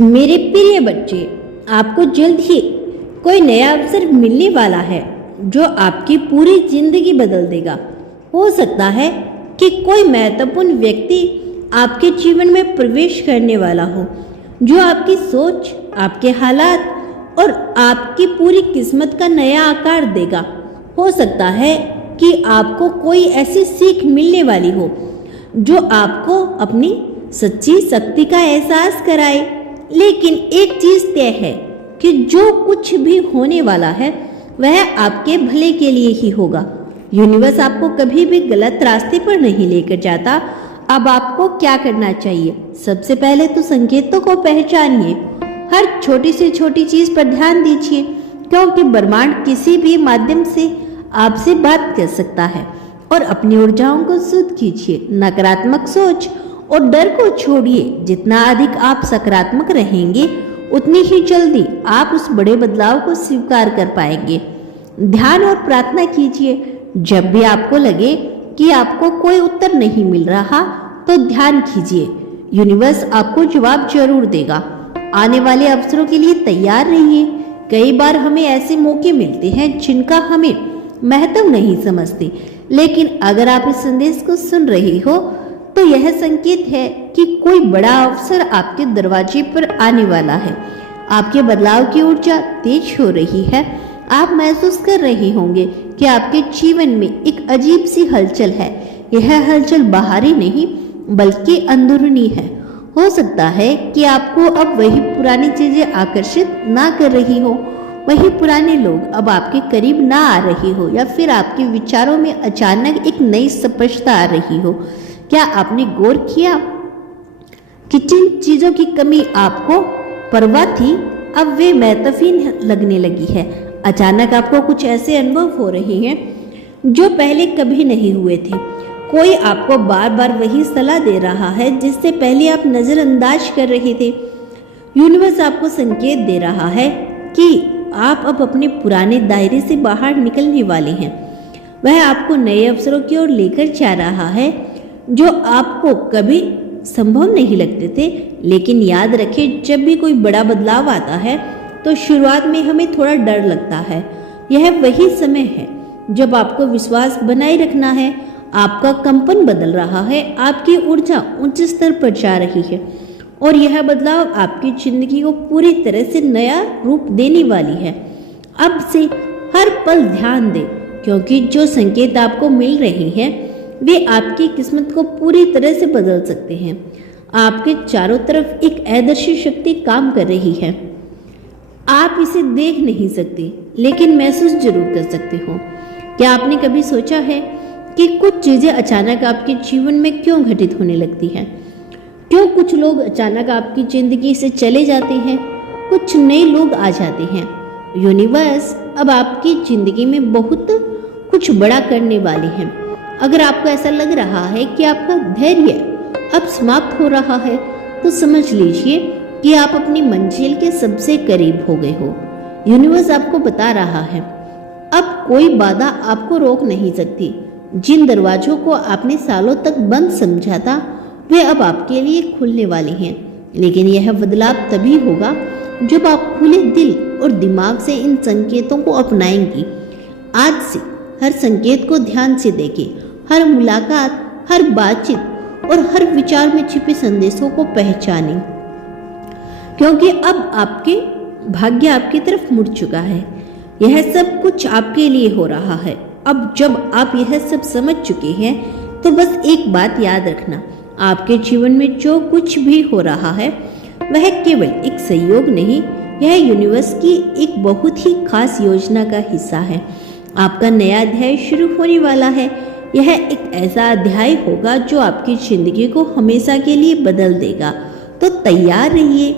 मेरे प्रिय बच्चे, आपको जल्द ही कोई नया अवसर मिलने वाला है जो आपकी पूरी जिंदगी बदल देगा। हो सकता है कि कोई महत्वपूर्ण व्यक्ति आपके जीवन में प्रवेश करने वाला हो जो आपकी सोच, आपके हालात और आपकी पूरी किस्मत का नया आकार देगा। हो सकता है कि आपको कोई ऐसी सीख मिलने वाली हो जो आपको अपनी सच्ची शक्ति का एहसास कराए। लेकिन एक चीज तय है कि जो कुछ भी होने वाला है वह आपके भले के लिए ही होगा। यूनिवर्स आपको कभी भी गलत रास्ते पर नहीं लेकर जाता। अब आपको क्या करना चाहिए? सबसे पहले तो संकेतों को पहचानिए। हर छोटी से छोटी चीज पर ध्यान दीजिए, क्योंकि ब्रह्मांड किसी भी माध्यम से आपसे बात कर सकता है। और अपनी ऊर्जाओं को शुद्ध कीजिए। नकारात्मक सोच और डर को छोड़िए। जितना अधिक आप सकारात्मक रहेंगे उतनी ही जल्दी आप उस बड़े बदलाव को स्वीकार कर पाएंगे। ध्यान और प्रार्थना कीजिए। जब भी आपको लगे कि आपको कोई उत्तर नहीं मिल रहा तो ध्यान कीजिए, यूनिवर्स आपको जवाब जरूर देगा। आने वाले अवसरों के लिए तैयार रहिए। कई बार हमें ऐसे मौके मिलते हैं जिनका हमें महत्व नहीं समझते, लेकिन अगर आप इस संदेश को सुन रहे हो तो यह संकेत है कि कोई बड़ा अवसर आपके दरवाजे पर आने वाला है। आपके बदलाव की ऊर्जा तेज हो रही है। आप महसूस कर रहे होंगे कि आपके जीवन में एक अजीब सी हलचल है। यह हलचल बाहरी नहीं बल्कि अंदरूनी है। हो सकता है कि आपको अब वही पुरानी चीजें आकर्षित ना कर रही हो, वही पुराने लोग अब आपके करीब ना आ रही हो, या फिर आपके विचारों में अचानक एक नई स्पष्टता आ रही हो। क्या आपने गौर किया कि जिन चीजों की कमी आपको परवाह थी अब वे महत्वहीन लगने लगी है? अचानक आपको कुछ ऐसे अनुभव हो रहे हैं जो पहले कभी नहीं हुए थे। कोई आपको बार बार वही सलाह दे रहा है जिससे पहले आप नजरअंदाज कर रहे थे। यूनिवर्स आपको संकेत दे रहा है कि आप अब अपने पुराने दायरे से बाहर निकलने वाले हैं। वह आपको नए अवसरों की ओर लेकर जा रहा है जो आपको कभी संभव नहीं लगते थे। लेकिन याद रखें, जब भी कोई बड़ा बदलाव आता है तो शुरुआत में हमें थोड़ा डर लगता है। यह वही समय है जब आपको विश्वास बनाए रखना है। आपका कंपन बदल रहा है, आपकी ऊर्जा उच्च स्तर पर जा रही है और यह बदलाव आपकी जिंदगी को पूरी तरह से नया रूप देने वाली है। अब से हर पल ध्यान दें, क्योंकि जो संकेत आपको मिल रहे हैं वे आपकी किस्मत को पूरी तरह से बदल सकते हैं। आपके चारों तरफ एक अदृश्य शक्ति काम कर रही है। आप इसे देख नहीं सकते, लेकिन महसूस जरूर कर सकते हो। क्या आपने कभी सोचा है कि कुछ चीजें अचानक आपके जीवन में क्यों घटित होने लगती हैं? क्यों कुछ लोग अचानक आपकी जिंदगी से चले जाते हैं, कुछ नए लोग आ जाते हैं? यूनिवर्स अब आपकी जिंदगी में बहुत कुछ बड़ा करने वाले हैं। अगर आपको ऐसा लग रहा है कि आपका धैर्य अब समाप्त हो रहा है तो समझ लीजिए कि आप अपनी मंजिल के सबसे करीब हो गए हो। यूनिवर्स आपको बता रहा है अब कोई बाधा आपको रोक नहीं सकती। जिन दरवाजों को आपने सालों तक बंद समझा था वे अब आपके लिए खुलने वाले हैं। लेकिन यह बदलाव तभी होगा जब आप खुले दिल और दिमाग से इन संकेतों को अपनाएंगी। आज से हर संकेत को ध्यान से देखें। हर मुलाकात, हर बातचीत और हर विचार में छिपे संदेशों को पहचानें, क्योंकि अब आपके भाग्य आपकी तरफ मुड़ चुका है। यह सब कुछ आपके लिए हो रहा है। अब जब आप यह सब समझ चुके हैं तो बस एक बात याद रखना, आपके जीवन में जो कुछ भी हो रहा है वह केवल एक सहयोग नहीं, यह यूनिवर्स की एक बहुत ही खास योजना का हिस्सा है। आपका नया अध्याय शुरू होने वाला है। यह एक ऐसा अध्याय होगा जो आपकी जिंदगी को हमेशा के लिए बदल देगा। तो तैयार रहिए।